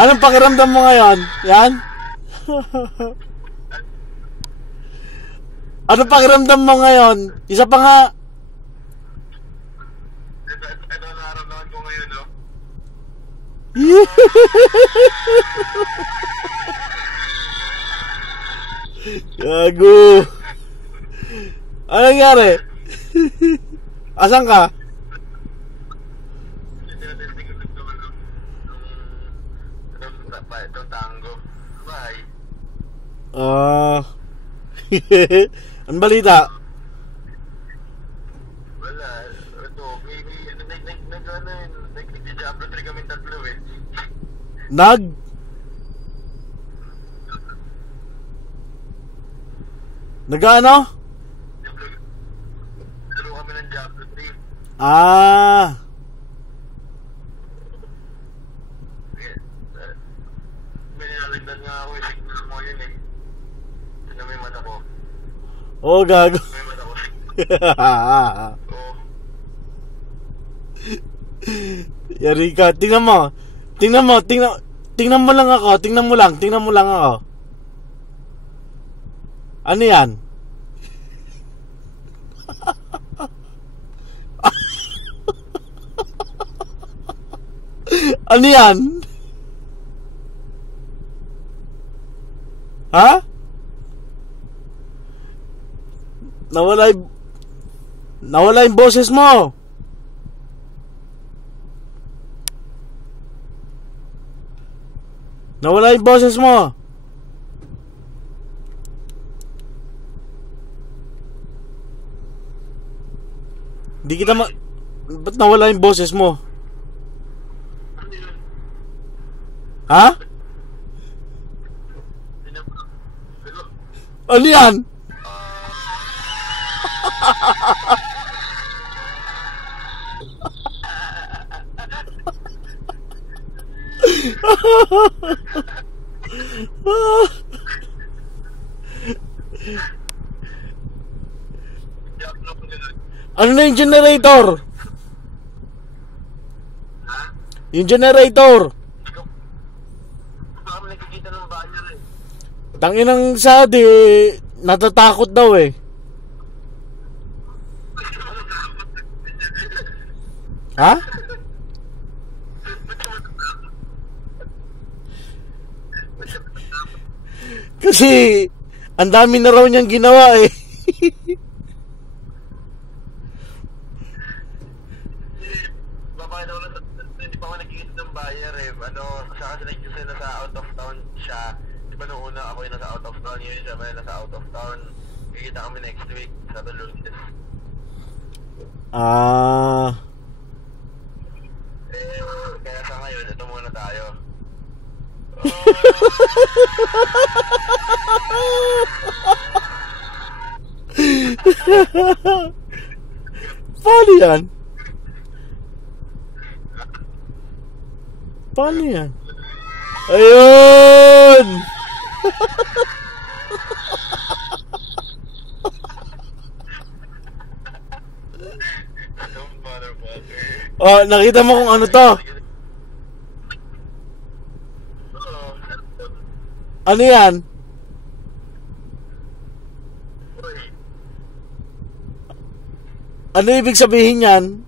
Anong pakiramdam mo ngayon? Yan? Anong pakiramdam mo ngayon? Isa pa nga. Ito nararamdaman ko ngayon, no? Gago. Ano nangyari? Asan ka? Ito tango. Bye. Ang balita? Wala. Ito, nag-upload rin kami tatlo eh. Nag-ano? Dalo kami ng Diablo 3. May nilalagdan nga ako eh. Signal mo yun eh. Tignan mo yung mata ko. Oh, gago. May mata ko. Oo. Yari ka. Tingnan mo lang ako. Tingnan mo lang ako. Ano yan? Ano yan? Ha? Nawala yung boses mo. Nawala yung boses mo. Di kita ba't nawala yung boses mo? Ha? Ano yan? Ano na yung generator? Ha? Yung generator. Baka may nakikita ng banner eh. Tanginang sadi, natatakot daw eh. Ha? Kasi ang dami na raw niyang ginawa eh. Papakita ko lang hindi pa ako nakikita ng buyer eh. Ano, siya kasi nag-use na sa out of town siya. Di ba nung una ako yung nasa out of town, yun siya ba yung nasa out of town. Kikita kami next week sa Dolores. Kaya sa ngayon, ito muna tayo. Paano yan? Paano yan? Ayun! Oh, nakita mo kung ano to? Ano yan? Ano ibig sabihin yan?